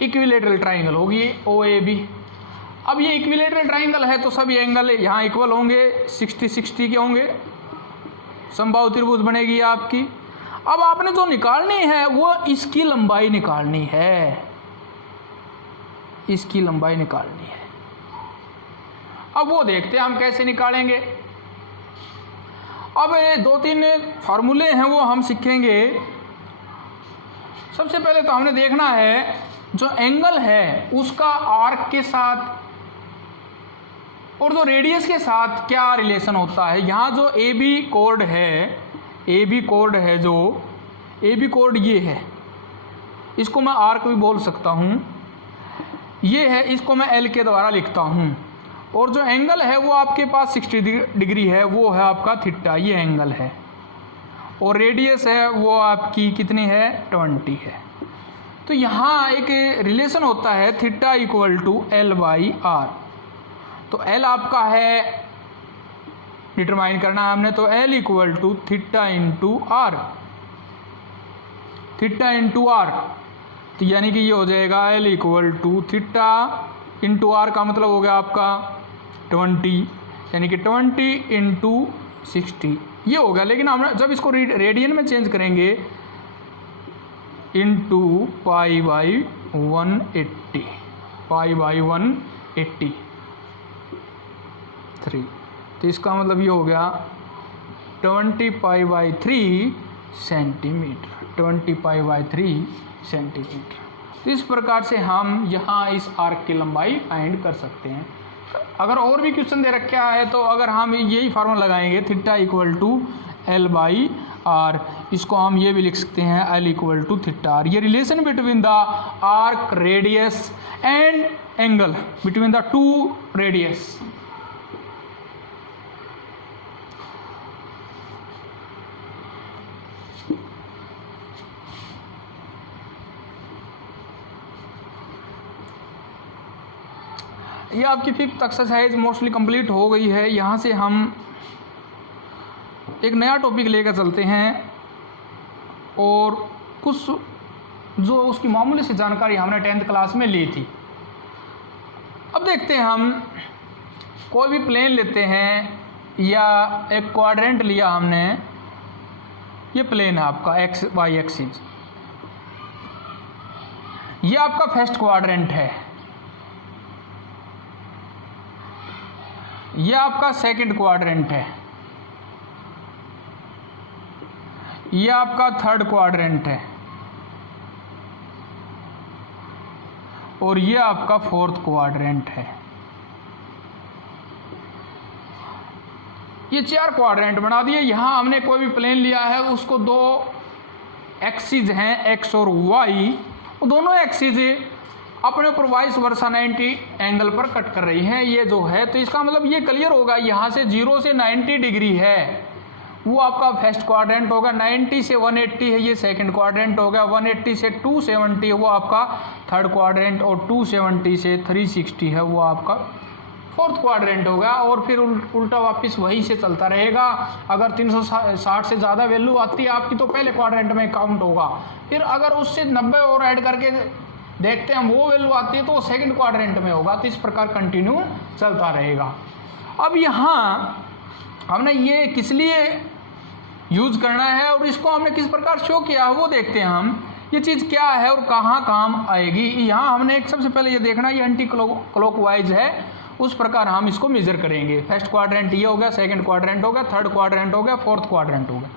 Equilateral triangle होगी ओ A B. अब ये इक्विलेटरल ट्राइंगल है तो सभी एंगल यहाँ इक्वल होंगे, 60-60 के होंगे, समबाहु त्रिभुज बनेगी आपकी। अब आपने जो निकालनी है वो इसकी लंबाई निकालनी है, इसकी लंबाई निकालनी है। अब वो देखते हैं हम कैसे निकालेंगे। अब 2-3 फार्मूले हैं वो हम सीखेंगे। सबसे पहले तो हमने देखना है जो एंगल है उसका आर्क के साथ और जो रेडियस के साथ क्या रिलेशन होता है। यहाँ जो ए बी कोड है, ए बी कोड है, जो ए बी कोड ये है, इसको मैं आर्क भी बोल सकता हूँ, ये है, इसको मैं एल के द्वारा लिखता हूँ। और जो एंगल है वो आपके पास 60 डिग्री है, वो है आपका थीटा, ये एंगल है। और रेडियस है वो आपकी कितनी है, 20 है। तो यहाँ एक रिलेशन होता है theta equal to L by R. तो एल आपका है, डिटरमाइन करना है हमने, तो L equal to theta into R, theta into R. तो यानी कि ये हो जाएगा L equal to theta into R का मतलब हो गया आपका 20, यानी कि 20 इंटू 60 ये हो गया। लेकिन हम जब इसको रेडियन में चेंज करेंगे into pi by 180, pi by 183, तो इसका मतलब ये हो गया 20 pi by 3 centimetre, 20 pi by 3 centimetre. तो इस प्रकार से हम यहाँ इस आर्क की लंबाई फाइंड कर सकते हैं। अगर और भी क्वेश्चन दे रखा है तो अगर हम यही फार्मूला लगाएंगे theta equal to L by R, इसको हम ये भी लिख सकते हैं L equal to theta R. ये relation between the arc, radius and angle, between the two radius. ये आपकी 5th एक्सरसाइज मोस्टली कंप्लीट हो गई है। यहाँ से हम एक नया टॉपिक लेकर चलते हैं और कुछ जो उसकी मामूली सी जानकारी हमने 10th क्लास में ली थी। अब देखते हैं, हम कोई भी प्लेन लेते हैं या एक क्वाड्रेंट लिया हमने, ये प्लेन है आपका एक्स वाई एक्सिस, ये आपका फर्स्ट क्वाड्रेंट है, ये आपका सेकंड क्वाड्रेंट है, ये आपका थर्ड क्वाड्रेंट है और ये आपका फोर्थ क्वाड्रेंट है। ये 4 क्वाड्रेंट बना दिए। यहाँ हमने कोई भी प्लेन लिया है, उसको 2 एक्सिस हैं एक्स और वाई, दोनों एक्सिस अपने ऊपर वाइस वर्सा 90 एंगल पर कट कर रही है, ये जो है। तो इसका मतलब ये क्लियर होगा, यहाँ से 0 से 90 डिग्री है वो आपका फर्स्ट क्वाड्रेंट होगा, 90 से 180 है ये सेकंड क्वाड्रेंट होगा, 180 से 270 है वो आपका थर्ड क्वाड्रेंट, और 270 से 360 है वो आपका फोर्थ क्वाड्रेंट होगा। और फिर उल्टा वापस वहीं से चलता रहेगा। अगर 360 से ज़्यादा वैल्यू आती है आपकी तो पहले क्वाड्रेंट में काउंट होगा, फिर अगर उससे 90 और ऐड करके देखते हैं वो वैल्यू आती है तो वो सेकंड क्वाड्रेंट में होगा। तो इस प्रकार कंटिन्यू चलता रहेगा। अब यहाँ हमने ये किस लिए यूज करना है और इसको हमने किस प्रकार शो किया है वो देखते हैं हम, ये चीज़ क्या है और कहाँ काम आएगी। यहाँ हमने एक सबसे पहले ये देखना, ये एंटी क्लॉकवाइज है, उस प्रकार हम इसको मेजर करेंगे। फर्स्ट क्वाड्रेंट ये हो गया, सेकंड क्वाड्रेंट हो गया, थर्ड क्वाड्रेंट हो गया, फोर्थ क्वाड्रेंट हो गया।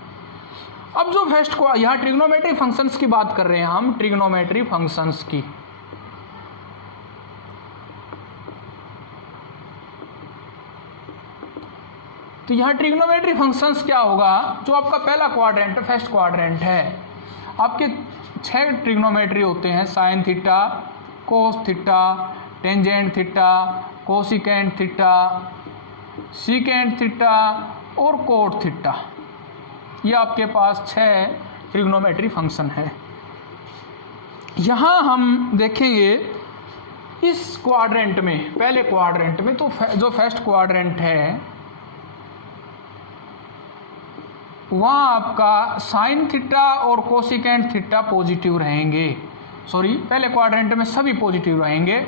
अब जो फर्स्ट यहाँ ट्रिग्नोमेट्री फंक्शंस की बात कर रहे हैं हम, ट्रिग्नोमेट्री फंक्शंस की। तो यहाँ ट्रिग्नोमेट्री फंक्शंस क्या होगा, जो आपका पहला क्वाड्रेंट फर्स्ट क्वाड्रेंट है, आपके 6 ट्रिग्नोमेट्री होते हैं, sine theta, cos theta, tangent theta, cosecant theta, secant theta और कोट थीटा। ये आपके पास 6 ट्रिग्नोमेट्री फंक्शन है। यहाँ हम देखेंगे इस क्वाड्रेंट में, पहले क्वाड्रेंट में, तो जो फर्स्ट क्वाड्रेंट है वहाँ आपका साइन थीटा और कोसिकेंट थीटा पॉजिटिव रहेंगे। सॉरी पहले क्वाड्रेंट में सभी पॉजिटिव रहेंगे,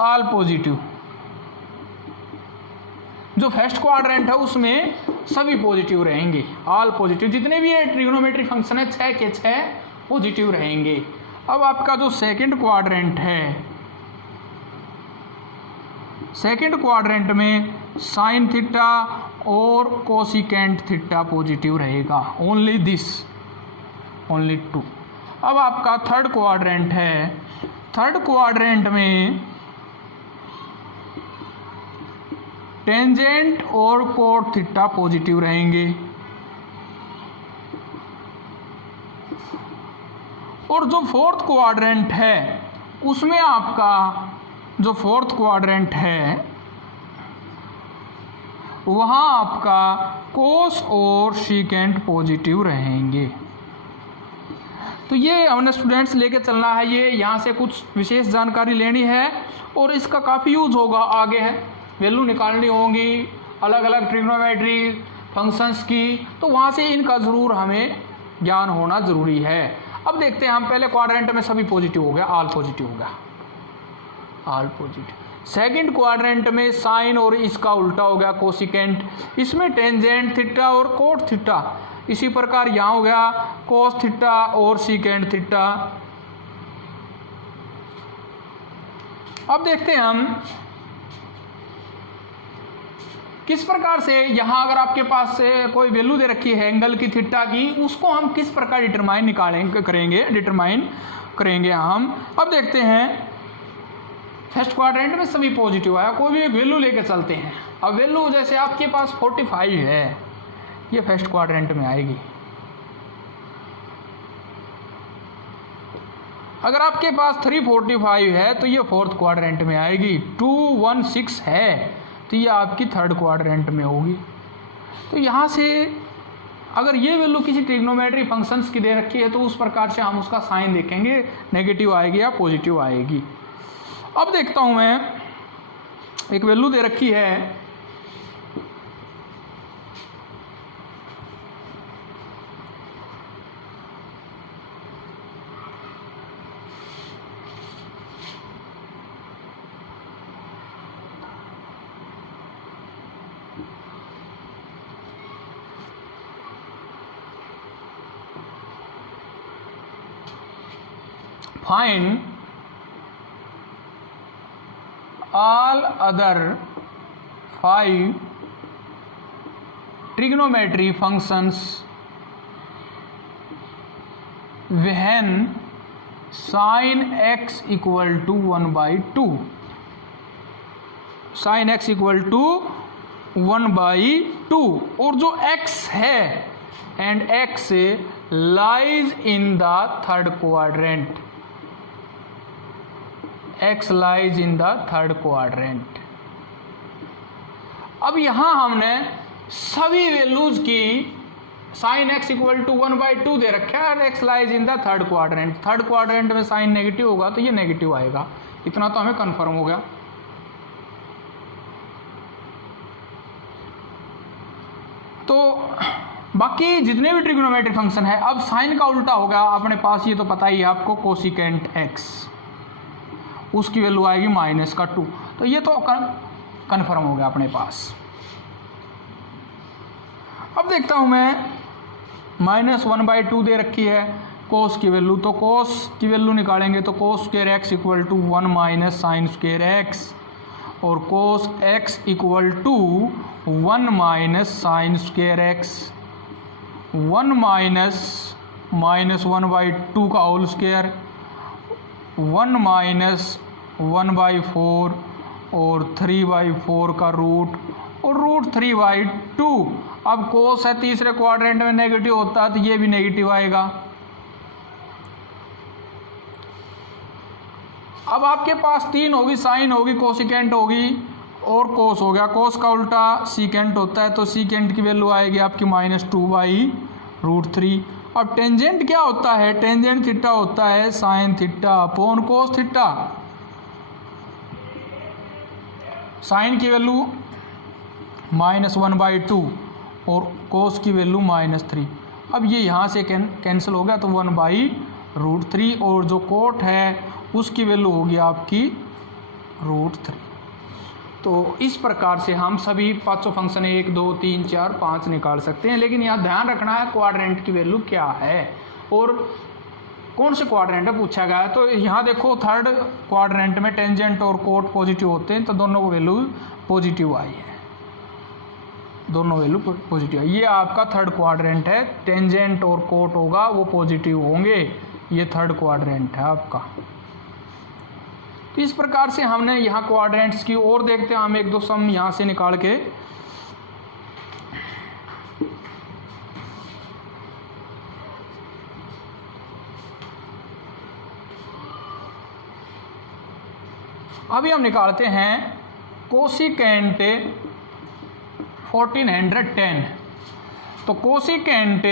ऑल पॉजिटिव। जो फर्स्ट क्वाड्रेंट है उसमें सभी पॉजिटिव रहेंगे, ऑल पॉजिटिव। जितने भी ये ट्रिग्नोमेट्री फंक्शन है 6 के 6 पॉजिटिव रहेंगे। अब आपका जो सेकंड क्वाड्रेंट है, सेकंड क्वाड्रेंट में साइन थीटा और कोसिकेंट थीटा पॉजिटिव रहेगा, ओनली दिस, ओनली 2। अब आपका थर्ड क्वाड्रेंट है, थर्ड क्वाड्रेंट में टेंजेंट और कोट थीटा पॉजिटिव रहेंगे, और जो फोर्थ क्वाड्रेंट है उसमें आपका जो फोर्थ क्वाड्रेंट है वहाँ आपका कोस और सीकेंट पॉजिटिव रहेंगे। तो ये हमने स्टूडेंट्स लेके चलना है, ये यहाँ से कुछ विशेष जानकारी लेनी है और इसका काफ़ी यूज होगा आगे है, वैल्यू निकालनी होंगी अलग अलग ट्रिग्नोमेट्री फंक्शंस की, तो वहाँ से इनका ज़रूर हमें ज्ञान होना ज़रूरी है। अब देखते हैं हम, पहले क्वाड्रेंट में सभी पॉजिटिव हो गया, ऑल पॉजिटिव हो गया, ऑल पॉजिटिव। सेकंड क्वाड्रेंट में साइन और इसका उल्टा हो गया कोसिकेंट, इसमें टेंजेंट थीटा और कोट थीटा। इसी प्रकार यहाँ हो गया कोस थीटा और सीकेंट थीटा। अब देखते हैं हम किस प्रकार से यहाँ अगर आपके पास से कोई वैल्यू दे रखी है एंगल की थीटा की, उसको हम किस प्रकार डिटरमाइन करेंगे हम। अब देखते हैं फर्स्ट क्वाड्रेंट में सभी पॉजिटिव आया, कोई भी एक वैल्यू लेके चलते हैं। अब वैल्यू जैसे आपके पास 45 है, ये फर्स्ट क्वाड्रेंट में आएगी। अगर आपके पास 345 है तो ये फोर्थ क्वाड्रेंट में आएगी। 216 है तो ये आपकी थर्ड क्वाड्रेंट में होगी। तो यहाँ से अगर ये वैल्यू किसी ट्रिग्नोमेट्री फंक्शंस की दे रखी है तो उस प्रकार से हम उसका साइन देखेंगे, नेगेटिव आएगी या पॉजिटिव आएगी। अब देखता हूँ मैं, एक वैल्यू दे रखी है find all other 5 trigonometry functions when sin x equal to 1/2, sin x equal to 1/2, और जो x है and x lies in the third quadrant, x lies in the third quadrant। अब यहाँ हमने सभी वैल्यूज की sin x इक्वल टू 1/2 दे रखा है और x lies in the third quadrant। Third quadrant में साइन नेगेटिव होगा तो ये नेगेटिव आएगा, इतना तो हमें कंफर्म हो गया। तो बाकी जितने भी ट्रिग्नोमेट्रिक फंक्शन है, अब साइन का उल्टा होगा अपने पास, ये तो पता ही है आपको, कोसिकेंट x, उसकी वैल्यू आएगी -2। तो ये तो कन्फर्म हो गया अपने पास। अब देखता हूं मैं, -1/2 दे रखी है कोस की वैल्यू, तो कोस की वैल्यू निकालेंगे तो cos square x equal to 1 minus sine square x, और cos x equal to 1 minus sine square x, 1 माइनस -1/2 का होल स्क्वायर, 1 माइनस 1/4 और 3/4 का रूट, और रूट 3/2। अब कोस है तीसरे क्वाड्रेंट में नेगेटिव होता है तो ये भी नेगेटिव आएगा। अब आपके पास 3 होगी, साइन होगी, कोसिकेंट होगी और कोस हो गया। कोस का उल्टा सीकेंट होता है तो सीकेंट की वैल्यू आएगी आपकी -2/√3। अब टेंजेंट क्या होता है, टेंजेंट थीटा होता है sine theta upon cos theta. Sine की वैल्यू -1/2 और कोस की वैल्यू -3। अब ये यहाँ से कैंसिल हो गया तो 1/√3 √3 और जो कोट है उसकी वैल्यू होगी आपकी √3। तो इस प्रकार से हम सभी पांचों फंक्शन 1 2 3 4 5 निकाल सकते हैं। लेकिन यहाँ ध्यान रखना है क्वाड्रेंट की वैल्यू क्या है और कौन से क्वाड्रेंट है पूछा गया है। तो यहाँ देखो थर्ड क्वाड्रेंट में टेंजेंट और कोट पॉजिटिव होते हैं, तो दोनों को वैल्यू पॉजिटिव आई है, दोनों वैल्यू पॉजिटिव है। ये आपका थर्ड क्वाड्रेंट है, टेंजेंट और कोट होगा वो पॉजिटिव होंगे, ये थर्ड क्वाड्रेंट है आपका। तो इस प्रकार से हमने यहाँ क्वाड्रेंट्स की और देखते हैं हम एक दो सम यहाँ से निकाल के। अभी हम निकालते हैं कोसिकेंट 1410। तो कोसिकेंट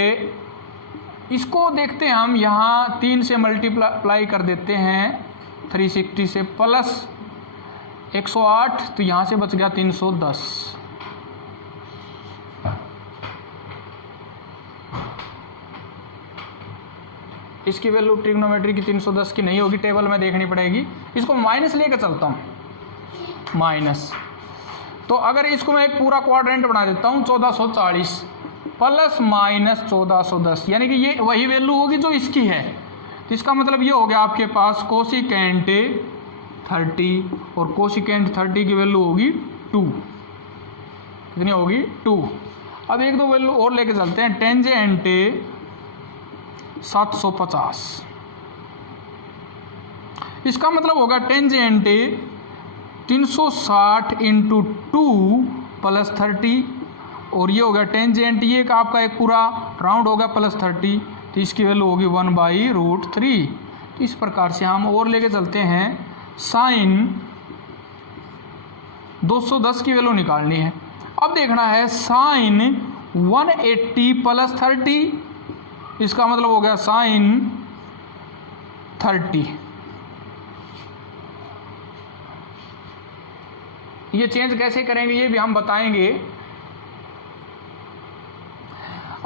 इसको देखते हैं हम, यहाँ 3 से मल्टीप्लाई कर देते हैं 360 से प्लस 108, तो यहाँ से बच गया 310। इसकी वैल्यू ट्रिग्नोमेट्री की 310 की नहीं होगी, टेबल में देखनी पड़ेगी। इसको माइनस लेकर चलता हूँ, माइनस। तो अगर इसको मैं एक पूरा क्वाड्रेंट बना देता हूँ 1440 प्लस माइनस 1410, यानी कि ये वही वैल्यू होगी जो इसकी है। तो इसका मतलब ये हो गया आपके पास कोसिकेंट 30 और कोसिकेंट 30 की वैल्यू होगी 2। कितनी होगी? 2। अब एक दो वैल्यू और लेके चलते हैं। टेंजेंट 750, इसका मतलब होगा टेंजेंट 360 × 2 प्लस 30, और ये हो गया टेंजेंट, ये आपका एक पूरा राउंड होगा प्लस 30, तो इसकी वैल्यू होगी 1/√3। तो इस प्रकार से हम और लेके चलते हैं। साइन 210 की वैल्यू निकालनी है। अब देखना है साइन 180 प्लस 30, इसका मतलब हो गया साइन 30। ये चेंज कैसे करेंगे ये भी हम बताएंगे।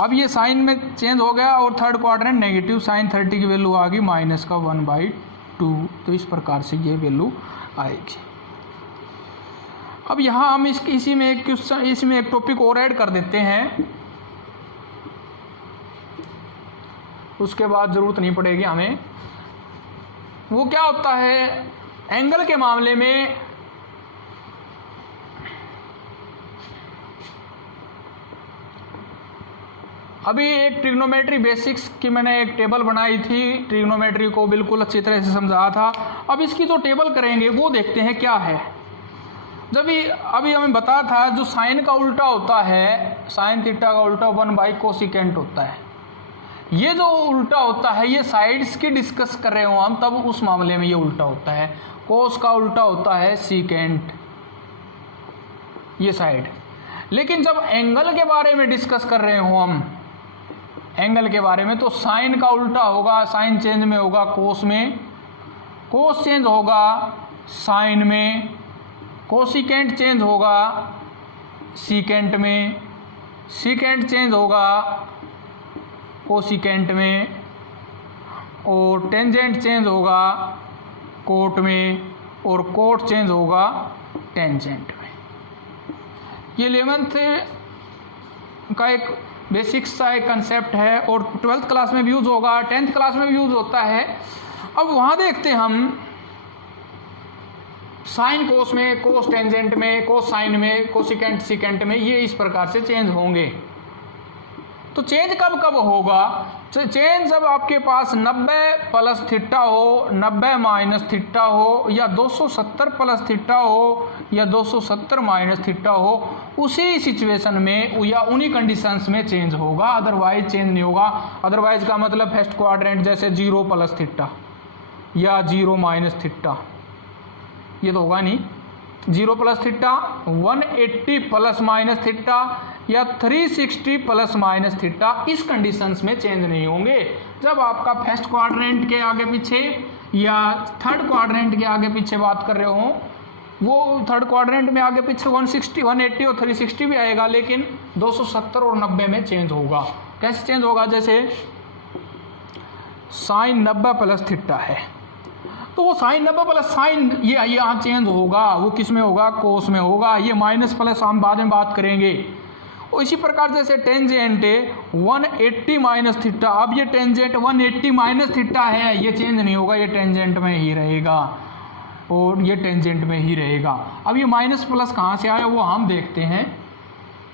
अब ये साइन में चेंज हो गया और थर्ड क्वाड्रेंट नेगेटिव, साइन 30 की वैल्यू आ गई माइनस का 1/2। तो इस प्रकार से ये वैल्यू आएगी। अब यहाँ हम इसी में एक क्वेश्चन, इसमें एक टॉपिक और ऐड कर देते हैं, उसके बाद ज़रूरत नहीं पड़ेगी हमें। वो क्या होता है, एंगल के मामले में अभी एक ट्रिग्नोमेट्री बेसिक्स की मैंने एक टेबल बनाई थी, ट्रिग्नोमेट्री को बिल्कुल अच्छी तरह से समझाया था। अब इसकी जो टेबल करेंगे वो देखते हैं क्या है। जब अभी हमें बताया था जो साइन का उल्टा होता है, साइन थीटा का उल्टा 1/कोसिकेंट होता है। ये जो उल्टा होता है ये साइड्स की डिस्कस कर रहे हो हम, तब उस मामले में ये उल्टा होता है। कोस का उल्टा होता है सीकेंट, ये साइड। लेकिन जब एंगल के बारे में डिस्कस कर रहे हो हम, एंगल के बारे में, तो साइन का उल्टा होगा, साइन चेंज में होगा कोस में, कोस चेंज होगा साइन में, कोसिकेंट चेंज होगा सीकेंट में, सीकेंट चेंज होगा कोसिकेंट में, और टेंजेंट चेंज होगा कोट में, और कोट चेंज होगा टेंजेंट में। ये 11th का एक बेसिक्स का एक कंसेप्ट है और 12th क्लास में भी यूज़ होगा, 10th क्लास में भी यूज़ होता है। अब वहाँ देखते हैं हम साइन कोस में, कोस टेंजेंट में, कोस साइन में, कोसिकेंट सीकेंट में, ये इस प्रकार से चेंज होंगे। तो चेंज कब कब होगा? चेंज जब आपके पास 90 प्लस थीटा हो, 90 माइनस थीटा हो, या 270 प्लस थीटा हो, या 270 माइनस थीटा हो, उसी सिचुएशन में या उन्हीं कंडीशंस में चेंज होगा, अदरवाइज चेंज नहीं होगा। अदरवाइज का मतलब फर्स्ट क्वाड्रेंट जैसे 0 प्लस थीटा या 0 माइनस थीटा, ये तो होगा नहीं। 0 plus theta, 180 plus minus theta, या 360 प्लस माइनस थीटा, इस कंडीशंस में चेंज नहीं होंगे। जब आपका फर्स्ट क्वाड्रेंट के आगे पीछे या थर्ड क्वाड्रेंट के आगे पीछे बात कर रहे हो, वो थर्ड क्वाड्रेंट में आगे पीछे 160, 180 और 360 भी आएगा, लेकिन 270 और 90 में चेंज होगा। कैसे चेंज होगा? जैसे साइन 90 प्लस थीटा है। तो वो साइन 90 प्लस साइन ये यहाँ चेंज होगा, वो किस में होगा, कोस में होगा। ये माइनस प्लस हम बाद में बात करेंगे। और इसी प्रकार जैसे टेंजेंट 180 माइनस थीटा, अब ये टेंजेंट 180 माइनस थीटा है, ये चेंज नहीं होगा, ये टेंजेंट में ही रहेगा और ये टेंजेंट में ही रहेगा। अब ये माइनस प्लस कहाँ से आया वो हम देखते हैं,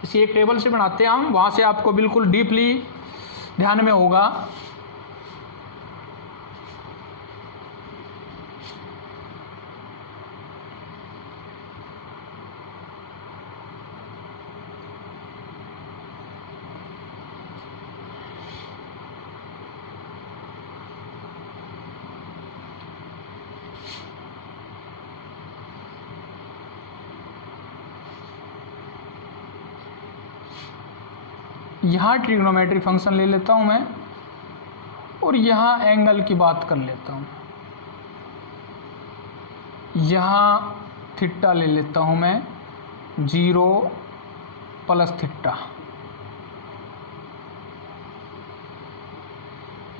इसी एक टेबल से बनाते हैं हम, वहाँ से आपको बिल्कुल डीपली ध्यान में होगा। यहाँ ट्रिग्नोमेट्री फंक्शन ले लेता हूँ मैं और यहाँ एंगल की बात कर लेता हूँ। यहाँ थीटा ले लेता हूँ मैं 0 प्लस थीटा,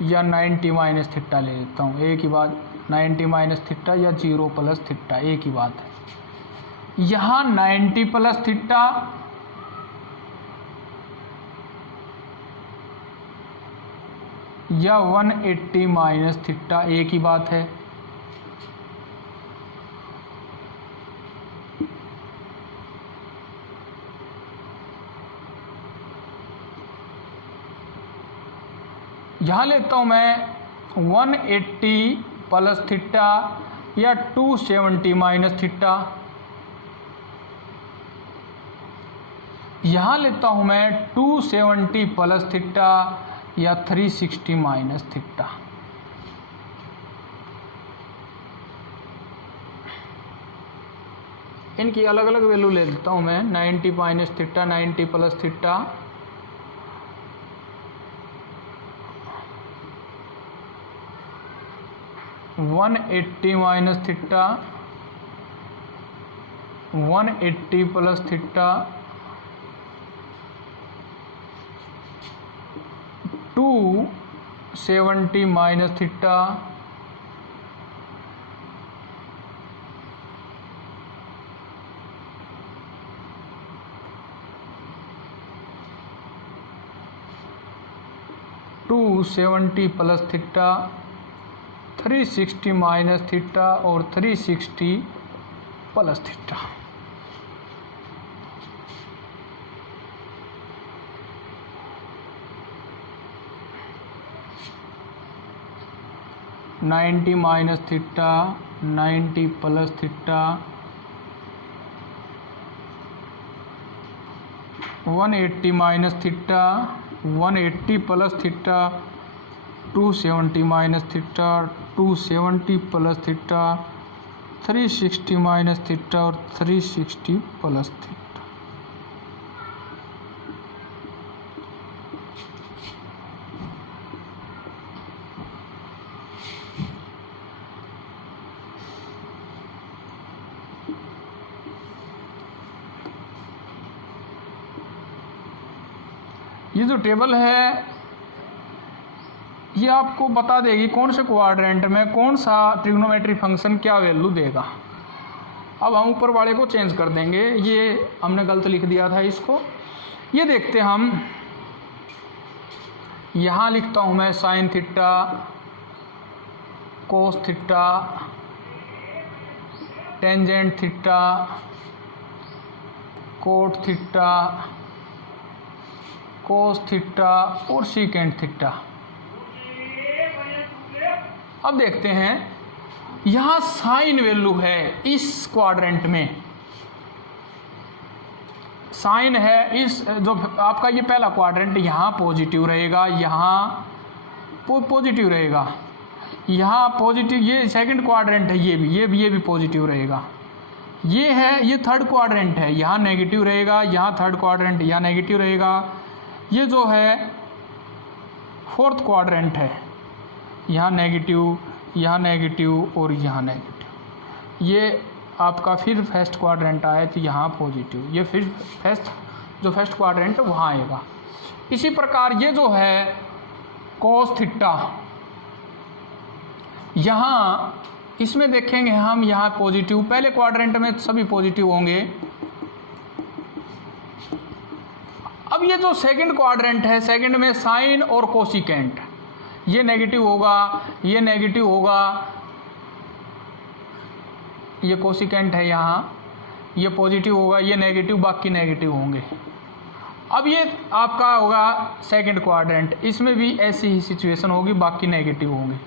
या 90 माइनस थीटा ले लेता हूँ, एक ही बात, 90 माइनस थीटा या 0 प्लस थीटा एक ही बात है। यहाँ 90 प्लस थीटा या 180 माइनस थीटा एक ही बात है। यहाँ लेता हूँ मैं 180 प्लस थीटा या 270 माइनस थीटा। यहाँ लेता हूँ मैं 270 प्लस थीटा या 360 माइनस थीटा। इनकी अलग अलग वैल्यू ले लेता हूँ मैं, 90 minus theta, 90 plus theta, one 80 minus theta, 180 plus theta, 270 minus theta, two 70 plus theta, 360 minus theta और 360 plus theta. Ninety minus theta, 90 plus theta, 180 minus theta, 180 plus theta, 270 minus theta, 270 plus theta, 360 minus theta और 360 plus theta. ये जो table है ये आपको बता देगी कौन से क्वाड्रेंट में कौन सा ट्रिग्नोमेट्री फंक्शन क्या वैल्यू देगा। अब हम ऊपर वाले को चेंज कर देंगे, ये हमने गलत लिख दिया था इसको। ये देखते हम, यहाँ लिखता हूँ मैं sine theta, cos theta, tangent theta, cot theta, cos theta और सीकेंट थीटा। अब देखते हैं यहाँ साइन वैल्यू है, इस क्वाड्रेंट में साइन है। इस जो आपका ये पहला क्वाड्रेंट यहाँ पॉजिटिव रहेगा, यहाँ पॉजिटिव रहेगा, यहाँ पॉजिटिव। ये सेकंड क्वाड्रेंट है, ये भी पॉजिटिव रहेगा। ये है, ये थर्ड क्वाड्रेंट है, यहाँ नेगेटिव रहेगा, यहाँ थर्ड क्वाड्रेंट यहाँ नेगेटिव रहेगा। ये जो है फोर्थ क्वाड्रेंट है, यहाँ नेगेटिव, यहाँ नेगेटिव और यहाँ नेगेटिव। ये आपका फिर फर्स्ट क्वाड्रेंट आया तो यहाँ पॉजिटिव, ये फिर फर्स्ट क्वाड्रेंट वहाँ आएगा। इसी प्रकार ये जो है कोस थीटा, यहाँ इसमें देखेंगे हम, यहाँ पॉजिटिव, पहले क्वाड्रेंट में सभी पॉजिटिव होंगे। अब ये जो सेकंड क्वाड्रेंट है, सेकंड में साइन और कोसिकेंट, ये नेगेटिव होगा, ये नेगेटिव होगा, ये कोसिकेंट है यहाँ, ये पॉजिटिव होगा, ये नेगेटिव, बाकी नेगेटिव होंगे। अब ये आपका होगा सेकंड क्वाड्रेंट, इसमें भी ऐसी ही सिचुएशन होगी, बाकी नेगेटिव होंगे।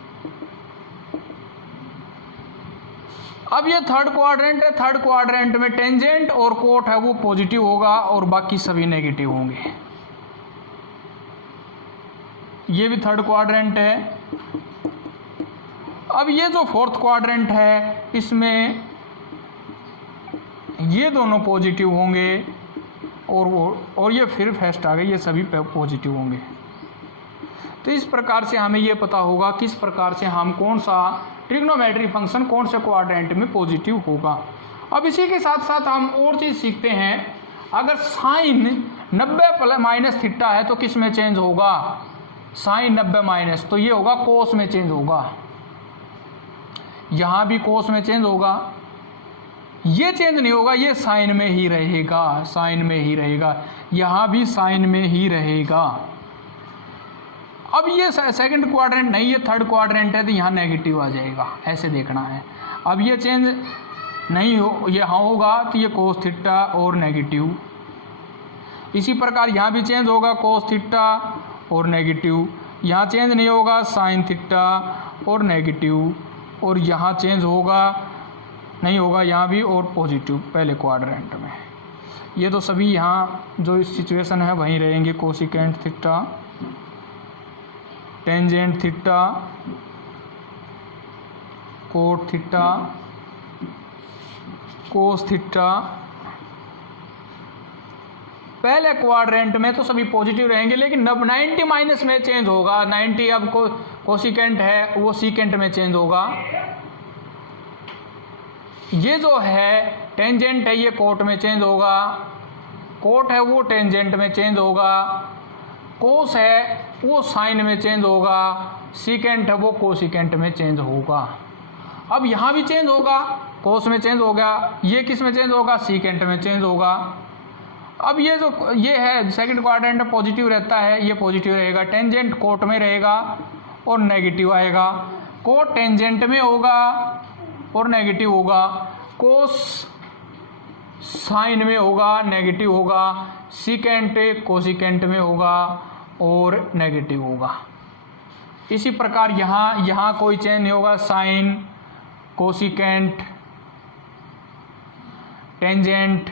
अब ये थर्ड क्वाड्रेंट है, थर्ड क्वाड्रेंट में टेंजेंट और कोट है वो पॉजिटिव होगा और बाकी सभी नेगेटिव होंगे। ये भी थर्ड क्वाड्रेंट है। अब ये जो फोर्थ क्वाड्रेंट है, इसमें ये दोनों पॉजिटिव होंगे और ये फिर फर्स्ट आ गए, ये सभी पॉजिटिव होंगे। तो इस प्रकार से हमें ये पता होगा किस प्रकार से हम कौन सा ट्रिग्नोमेट्री फंक्शन कौन से क्वाड्रेंट में पॉजिटिव होगा। अब इसी के साथ साथ हम और चीज़ सीखते हैं, अगर साइन 90 माइनस थीटा है तो किस में चेंज होगा? साइन 90 माइनस, तो ये होगा कोस में चेंज होगा। यहाँ भी कोस में चेंज होगा, ये चेंज नहीं होगा, ये साइन में ही रहेगा, साइन में ही रहेगा, यहाँ भी साइन में ही रहेगा। अब ये सेकंड क्वाड्रेंट नहीं, ये थर्ड क्वाड्रेंट है तो यहाँ नेगेटिव आ जाएगा, ऐसे देखना है। अब ये चेंज नहीं हो, यहाँ होगा तो ये कोस थीटा और नेगेटिव। इसी प्रकार यहाँ भी चेंज होगा कोस थीटा और नेगेटिव, यहाँ चेंज नहीं होगा साइन थीटा और नेगेटिव, और यहाँ चेंज होगा नहीं होगा यहाँ भी और पॉजिटिव पहले क्वाड्रेंट में। ये तो सभी यहाँ जो इस सिचुएशन है वहीं रहेंगे, cosecant theta, tangent theta, cot theta, cos theta. पहले क्वाड्रेंट में तो सभी पॉजिटिव रहेंगे, लेकिन 90 माइनस में चेंज होगा। 90 अब कोसिकेंट है वो सीकेंट में चेंज होगा। ये जो है टेंजेंट है ये कोट में चेंज होगा, कोट है वो टेंजेंट में चेंज होगा, कोस है वो साइन में चेंज होगा, सीकेंट है वो कोसिकेंट में चेंज होगा। अब यहाँ भी चेंज होगा, कोस में चेंज होगा, ये किस में चेंज होगा? सीकेंट में चेंज होगा। अब ये जो ये है सेकंड क्वाड्रेंट पॉजिटिव रहता है, ये पॉजिटिव रहेगा, टेंजेंट कोट में रहेगा और नेगेटिव आएगा, कोट टेंजेंट में होगा और नेगेटिव होगा, कोस साइन में होगा नेगेटिव होगा, सीकेंट कोसिकेंट में होगा और नेगेटिव होगा। इसी प्रकार यहाँ कोई चेंज नहीं होगा, साइन, कोसिकेंट, टेंजेंट,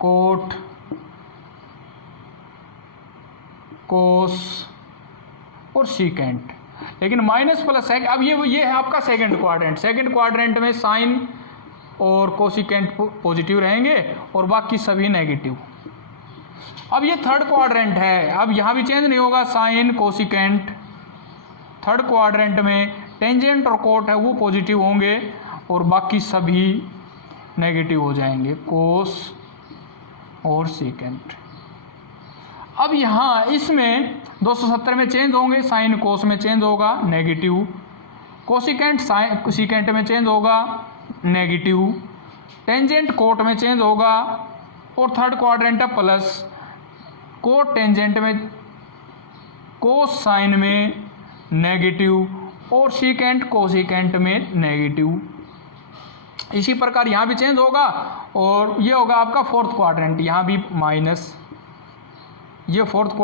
कोट, कोस और सीकेंट। लेकिन माइनस प्लस है। अब ये है आपका सेकंड क्वाड्रेंट। सेकंड क्वाड्रेंट में साइन और कोसिकेंट पॉजिटिव रहेंगे और बाकी सभी नेगेटिव। अब ये थर्ड क्वाड्रेंट है, अब यहाँ भी चेंज नहीं होगा, साइन कोसिकेंट। थर्ड क्वाड्रेंट में टेंजेंट और कोट है वो पॉजिटिव होंगे और बाकी सभी नेगेटिव हो जाएंगे, कोस और सीकेंट। अब यहाँ इसमें 270 में चेंज होंगे, साइन कोस में चेंज होगा नेगेटिव, कोसिकेंट साइन सीकेंट में चेंज होगा नेगेटिव, टेंजेंट कोट में चेंज होगा और थर्ड क्वाड्रेंट है प्लस, कोट टेंजेंट में, कोस साइन में नेगेटिव और सीकेंट कोसिकेंट में नेगेटिव। इसी प्रकार यहाँ भी चेंज होगा और ये होगा आपका फोर्थ क्वाड्रेंट, यहाँ भी माइनस, ये फोर्थ